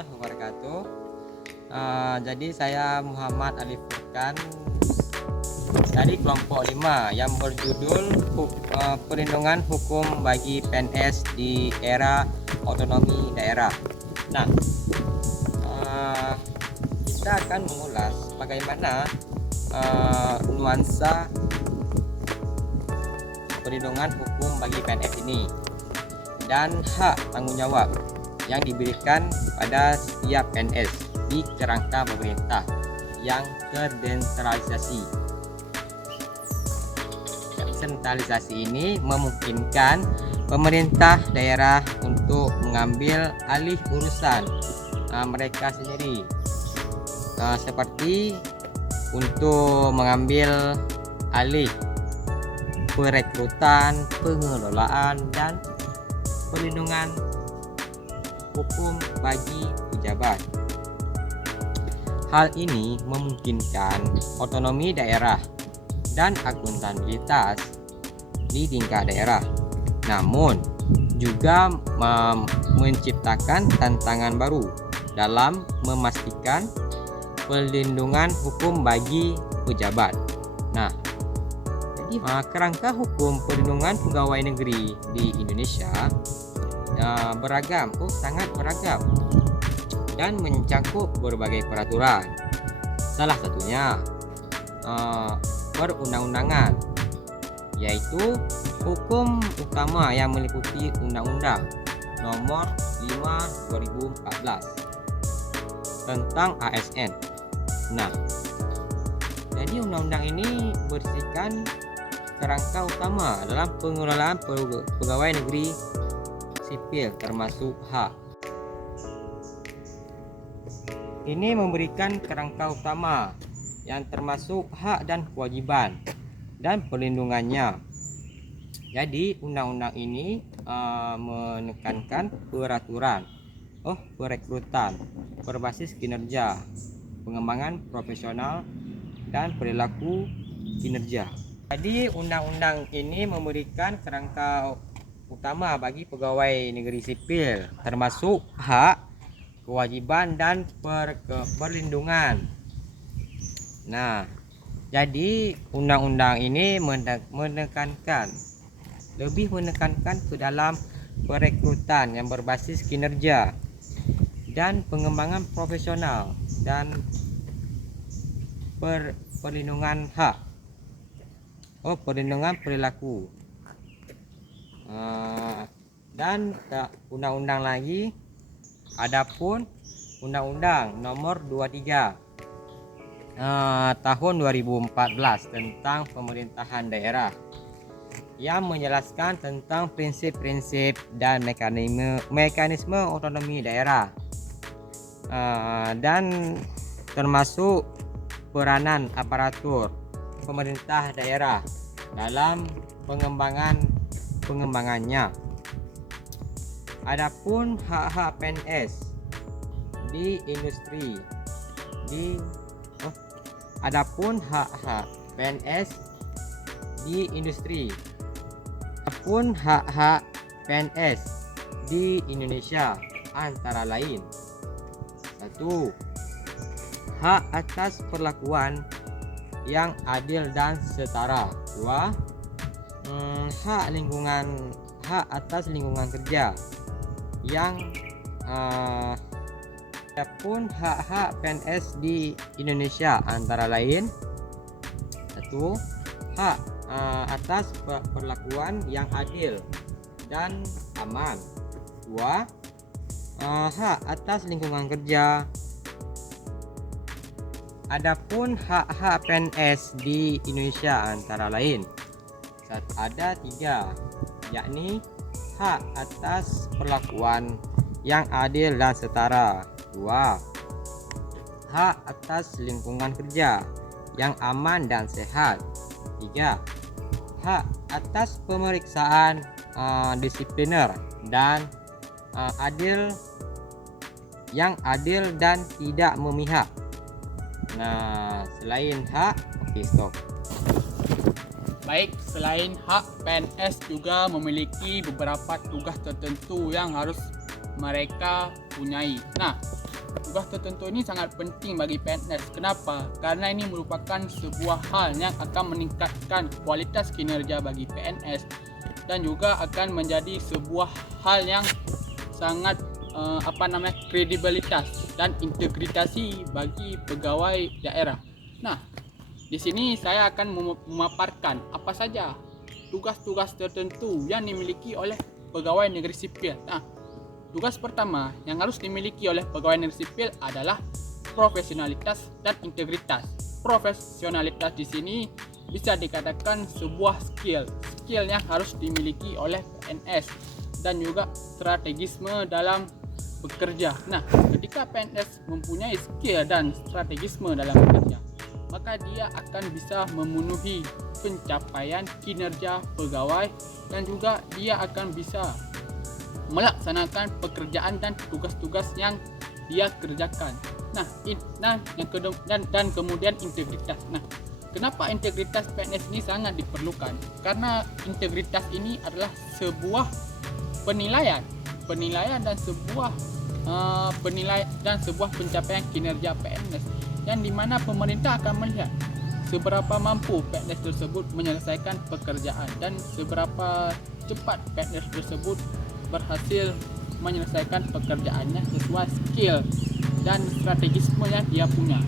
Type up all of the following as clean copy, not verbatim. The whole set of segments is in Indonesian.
warahmatullahi wabarakatuh. Jadi saya Muhammad Alif Furkan dari kelompok 5 yang berjudul Perlindungan Hukum bagi PNS di Era Otonomi Daerah. Nah, kita akan mengulas bagaimana nuansa perlindungan hukum bagi PNS ini dan hak tanggung jawab yang diberikan pada setiap PNS di kerangka pemerintah yang terdesentralisasi. Desentralisasi ini memungkinkan pemerintah daerah untuk mengambil alih urusan mereka sendiri, seperti untuk mengambil alih perekrutan, pengelolaan, dan perlindungan hukum bagi pejabat. Hal ini memungkinkan otonomi daerah dan akuntabilitas di tingkat daerah, namun juga menciptakan tantangan baru dalam memastikan perlindungan hukum bagi pejabat. Nah, kerangka hukum perlindungan pegawai negeri di Indonesia beragam, sangat beragam, dan mencakup berbagai peraturan. Salah satunya perundang-undangan, yaitu hukum utama yang meliputi Undang-Undang Nomor 5 2014 tentang ASN. Nah, jadi undang-undang ini berisikan kerangka utama dalam pengelolaan pegawai negeri sipil termasuk hak. Ini memberikan kerangka utama yang termasuk hak dan kewajiban dan perlindungannya. Jadi undang-undang ini menekankan peraturan perekrutan berbasis kinerja, pengembangan profesional, dan perilaku kinerja. Jadi undang-undang ini memberikan kerangka utama bagi pegawai negeri sipil termasuk hak, kewajiban, dan perlindungan. Nah, jadi undang-undang ini lebih menekankan ke dalam perekrutan yang berbasis kinerja dan pengembangan profesional dan perlindungan hak, perlindungan perilaku. Dan undang-undang lagi, adapun Undang-Undang Nomor 23 tahun 2014 tentang pemerintahan daerah yang menjelaskan tentang prinsip-prinsip dan mekanisme otonomi daerah, dan termasuk peranan aparatur pemerintah daerah dalam pengembangannya. Adapun hak-hak PNS di industri Adapun hak-hak PNS di Indonesia antara lain: 1. Hak atas perlakuan yang adil dan setara. 2. Hak atas lingkungan kerja yang adapun hak-hak PNS di Indonesia antara lain: 1. Hak atas perlakuan yang adil dan aman. 2. Hak atas lingkungan kerja. Adapun hak-hak PNS di Indonesia antara lain ada 3, yakni hak atas perlakuan yang adil dan setara. 2. Hak atas lingkungan kerja yang aman dan sehat. 3. Hak atas pemeriksaan disipliner dan yang adil dan tidak memihak. Nah, selain hak, stop. Baik, selain hak, PNS juga memiliki beberapa tugas tertentu yang harus mereka punyai. Nah, tugas tertentu ini sangat penting bagi PNS. Kenapa? Karena ini merupakan sebuah hal yang akan meningkatkan kualitas kinerja bagi PNS dan juga akan menjadi sebuah hal yang sangat kredibilitas dan integritasi bagi pegawai daerah. Nah, di sini saya akan memaparkan apa saja tugas-tugas tertentu yang dimiliki oleh pegawai negeri sipil. Nah, tugas pertama yang harus dimiliki oleh pegawai negeri sipil adalah profesionalitas dan integritas. Profesionalitas di sini bisa dikatakan sebuah skill yang harus dimiliki oleh PNS dan juga strategisme dalam bekerja. Nah, ketika PNS mempunyai skill dan strategisme dalam bekerja, maka dia akan bisa memenuhi pencapaian kinerja pegawai dan juga dia akan bisa melaksanakan pekerjaan dan tugas-tugas yang dia kerjakan. Nah, dan kemudian integritas. Nah, kenapa integritas PNS ini sangat diperlukan? Karena integritas ini adalah sebuah penilaian dan sebuah pencapaian kinerja PNS yang dimana pemerintah akan melihat seberapa mampu PNS tersebut menyelesaikan pekerjaan dan seberapa cepat PNS tersebut berhasil menyelesaikan pekerjaannya sesuai skill dan strategisme yang dia punya.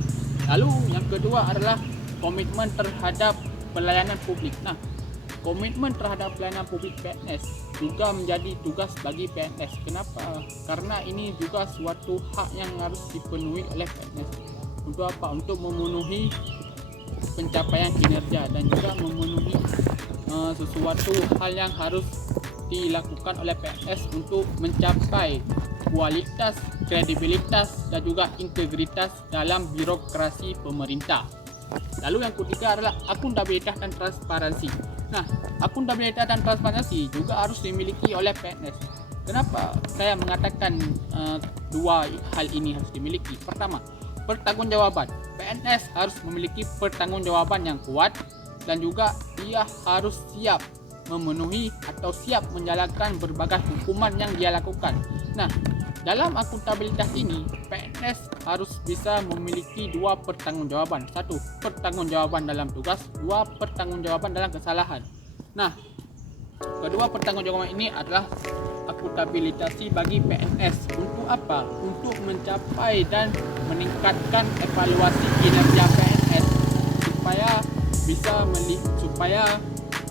Lalu yang kedua adalah komitmen terhadap pelayanan publik. Nah, komitmen terhadap pelayanan publik PNS juga menjadi tugas bagi PNS. Kenapa? Karena ini juga suatu hak yang harus dipenuhi oleh PNS. Untuk apa? Untuk memenuhi pencapaian kinerja dan juga memenuhi sesuatu hal yang harus dilakukan oleh PNS untuk mencapai kualitas, kredibilitas dan juga integritas dalam birokrasi pemerintah. Lalu yang ketiga adalah akuntabilitas dan transparansi. Nah, akuntabilitas dan transparansi juga harus dimiliki oleh PNS. Kenapa saya mengatakan dua hal ini harus dimiliki? Pertama, pertanggungjawaban. PNS harus memiliki pertanggungjawaban yang kuat dan juga dia harus siap memenuhi atau siap menjalankan berbagai hukuman yang dia lakukan. Nah, dalam akuntabilitas ini PNS harus bisa memiliki dua pertanggungjawaban. Satu, pertanggungjawaban dalam tugas. Dua, pertanggungjawaban dalam kesalahan. Nah, kedua pertanggungjawaban ini adalah akuntabilitasi bagi PNS. Untuk apa? Untuk mencapai dan meningkatkan evaluasi kinerja PNS supaya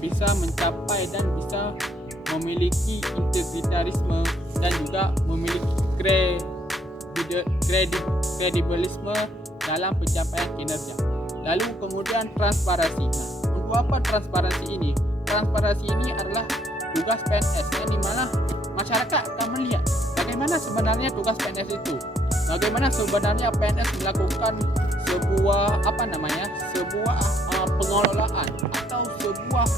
bisa mencapai dan bisa memiliki integritarisme dan juga memiliki kredibilisme dalam pencapaian kinerja. Lalu kemudian transparansi. Nah, untuk apa transparansi ini? Transparansi ini adalah tugas PNS yang dimana masyarakat akan melihat bagaimana sebenarnya tugas PNS itu, bagaimana sebenarnya PNS melakukan sebuah pengelolaan atau sebuah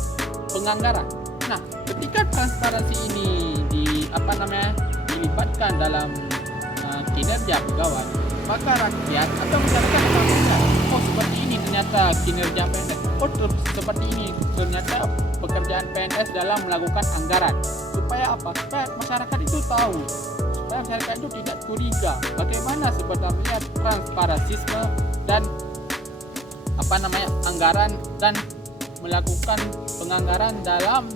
penganggaran. Nah, ketika transparansi ini dilibatkan dalam kinerja pegawai, maka rakyat atau masyarakat akan melihat, oh seperti ini ternyata kinerja PNS, oh seperti ini ternyata pekerjaan PNS dalam melakukan anggaran. Supaya apa? Supaya masyarakat itu tahu, supaya masyarakat itu tidak curiga bagaimana sebenarnya transparansiisme dan anggaran dan melakukan penganggaran dalam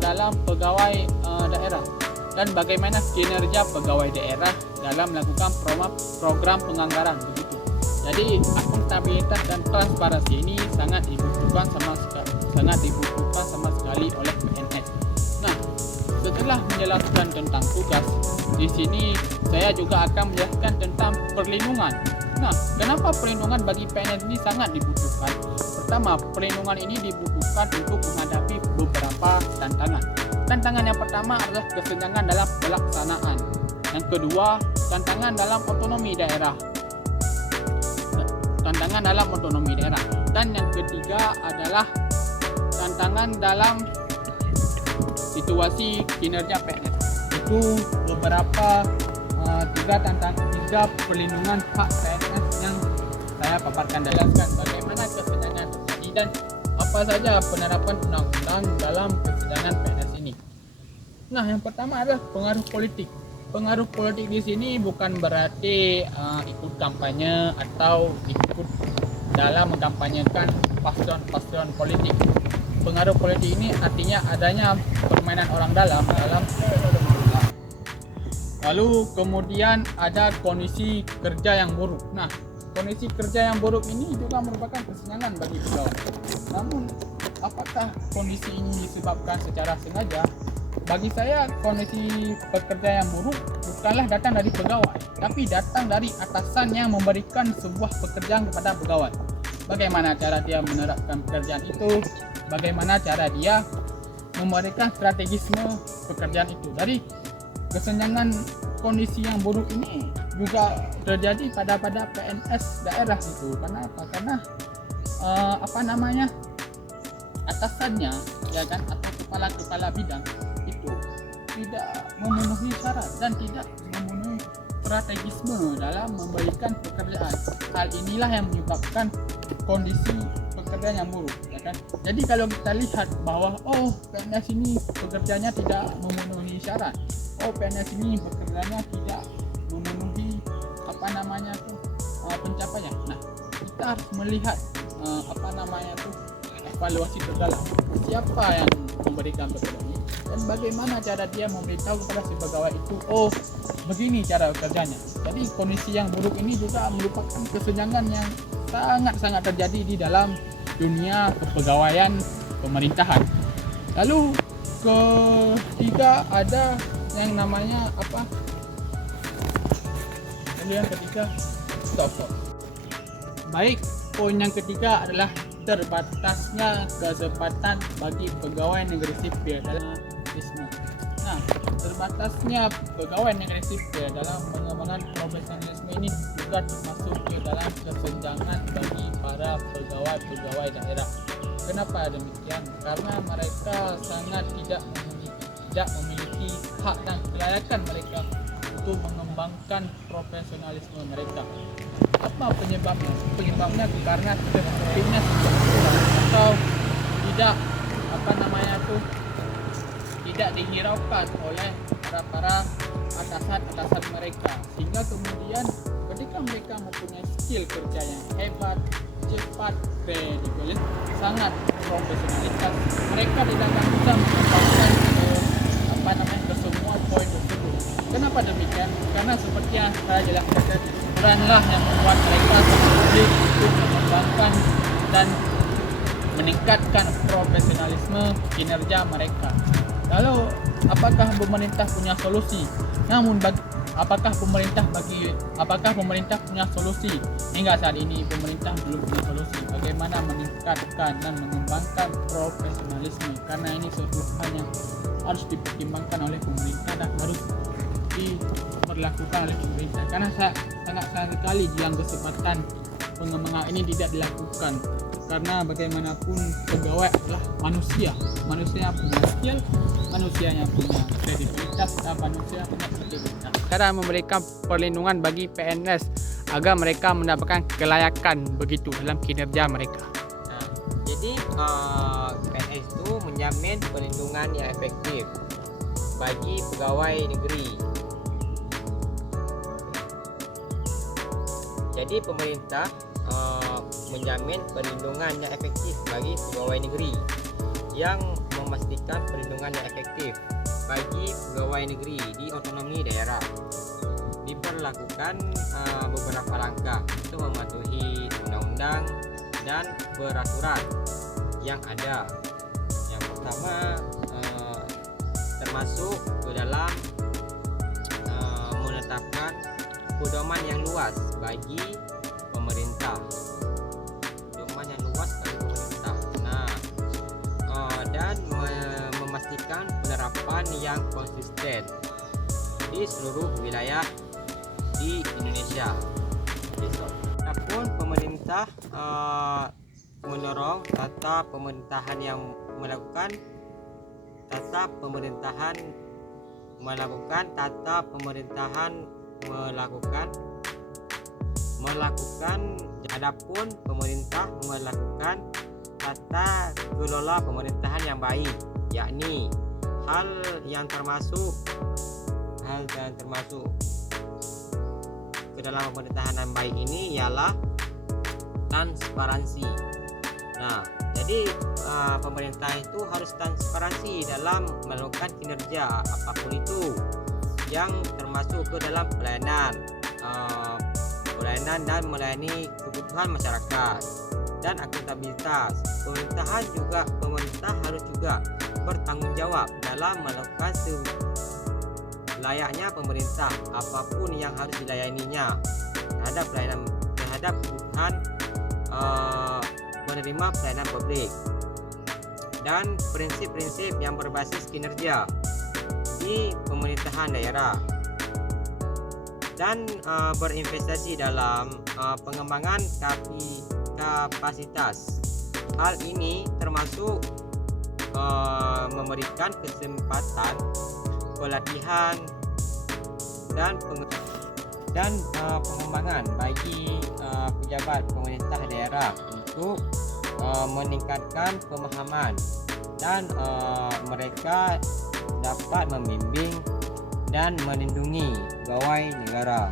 dalam pegawai daerah dan bagaimana kinerja pegawai daerah dalam melakukan program penganggaran begitu. Jadi akuntabilitas dan transparansi ini sangat dibutuhkan sama sekali oleh PNS. Nah, setelah menjelaskan tentang tugas, di sini saya juga akan menjelaskan tentang perlindungan. Nah, kenapa perlindungan bagi PNS ini sangat dibutuhkan? Pertama, perlindungan ini dibutuhkan untuk menghadapi beberapa tantangan. Tantangan yang pertama adalah kesenjangan dalam pelaksanaan. Yang kedua, tantangan dalam otonomi daerah. Dan yang ketiga adalah tantangan dalam situasi kinerja PNS. Itu beberapa tiga perlindungan hak PNS yang saya paparkan dan jelaskan bagaimana kesenjangan terjadi dan apa saja penerapan undang-undang dalam kesenjangan PNS ini. Nah, yang pertama adalah pengaruh politik. pengaruh politik di sini bukan berarti ikut kampanye atau ikut dalam mengkampanyekan paslon-paslon politik. Pengaruh politik ini artinya adanya permainan orang dalam. Lalu kemudian ada kondisi kerja yang buruk. Nah, kondisi kerja yang buruk ini juga merupakan kesenjangan bagi pegawai. Namun, apakah kondisi ini disebabkan secara sengaja? Bagi saya, kondisi pekerja yang buruk bukanlah datang dari pegawai, tapi datang dari atasan yang memberikan sebuah pekerjaan kepada pegawai. Bagaimana cara dia menerapkan pekerjaan itu? Bagaimana cara dia memberikan strategisme pekerjaan itu? Dari kesenjangan kondisi yang buruk ini juga terjadi pada PNS daerah itu. Karena apa? Karena atasannya, ya kan, atau kepala bidang itu tidak memenuhi syarat dan tidak memenuhi strategisme dalam memberikan pekerjaan. Hal inilah yang menyebabkan kondisi pekerjaan yang buruk, ya kan. Jadi kalau kita lihat bahwa PNS ini pekerjaannya tidak memenuhi syarat, PNS ini pekerjaannya tidak memenuhi pencapaian. Nah, kita harus melihat evaluasi terdalam, siapa yang memberikan pekerjaan ini dan bagaimana cara dia memberitahu kepada si pegawai itu, begini cara kerjanya. Jadi kondisi yang buruk ini juga merupakan kesenjangan yang sangat-sangat terjadi di dalam dunia kepegawaian pemerintahan. Lalu ketiga ada yang namanya yang ketiga, stop. Baik, poin yang ketiga adalah terbatasnya kesempatan bagi pegawai negeri sipil dalam bisnis. Nah, terbatasnya pegawai negeri sipil dalam pengembangan profesionalisme ini juga termasuk ke dalam kesenjangan bagi para pegawai daerah. Kenapa demikian? Karena mereka sangat tidak memiliki hak dan kelayakan mereka untuk mengembangkan profesionalisme mereka. Apa penyebabnya? Penyebabnya karena tidak atau tidak dihiraukan oleh para atasan mereka, sehingga kemudian ketika mereka mempunyai skill kerja yang hebat, cepat, kredibel, sangat profesionalitas, mereka tidak akan bisa mengembangkan ke semua poin tersebut. Kenapa demikian? Karena seperti yang saya jelaskan, peranlah yang membuat mereka sulit untuk mengembangkan dan meningkatkan profesionalisme kinerja mereka. Lalu, apakah pemerintah punya solusi? Apakah pemerintah punya solusi? Hingga saat ini pemerintah belum punya solusi. Bagaimana meningkatkan dan mengembangkan profesionalisme? Karena ini suatu hal yang harus dipertimbangkan oleh pemerintah dan harus diperlakukan oleh pemerintah. Karena sangat sekali yang kesempatan pengembangan ini tidak dilakukan. Karena bagaimanapun pegawai adalah manusia punya skill, manusianya punya kredibilitas, dan manusia punya kredibilitas. Cara memberikan perlindungan bagi PNS agar mereka mendapatkan kelayakan begitu dalam kinerja mereka. Nah, jadi PNS itu menjamin perlindungan yang efektif bagi pegawai negeri. Jadi pemerintah menjamin perlindungan yang efektif bagi pegawai negeri, yang memastikan perlindungan yang efektif bagi pegawai negeri di otonomi daerah. Diberlakukan beberapa langkah untuk mematuhi undang-undang dan peraturan yang ada. Yang pertama termasuk ke dalam menetapkan pedoman yang luas bagi pemerintah. Dan memastikan penerapan yang konsisten di seluruh wilayah di Indonesia. Adapun pemerintah mendorong tata pemerintahan yang melakukan adapun pemerintah melakukan tata kelola pemerintahan yang baik, yakni hal yang termasuk hal dan termasuk ke dalam pemerintahan yang baik ini ialah transparansi. Nah, jadi pemerintah itu harus transparansi dalam melakukan kinerja apapun itu yang termasuk ke dalam pelayanan dan melayani kebutuhan masyarakat dan akuntabilitas. Pemerintah harus juga bertanggung jawab dalam melakukan layaknya pemerintah apapun yang harus dilayaninya terhadap kebutuhan menerima pelayanan publik, dan prinsip-prinsip yang berbasis kinerja di pemerintahan daerah, dan berinvestasi dalam pengembangan kapasitas. Hal ini termasuk memberikan kesempatan pelatihan dan pengembangan bagi pejabat pemerintah daerah untuk meningkatkan pemahaman, dan mereka dapat membimbing dan melindungi pegawai negara.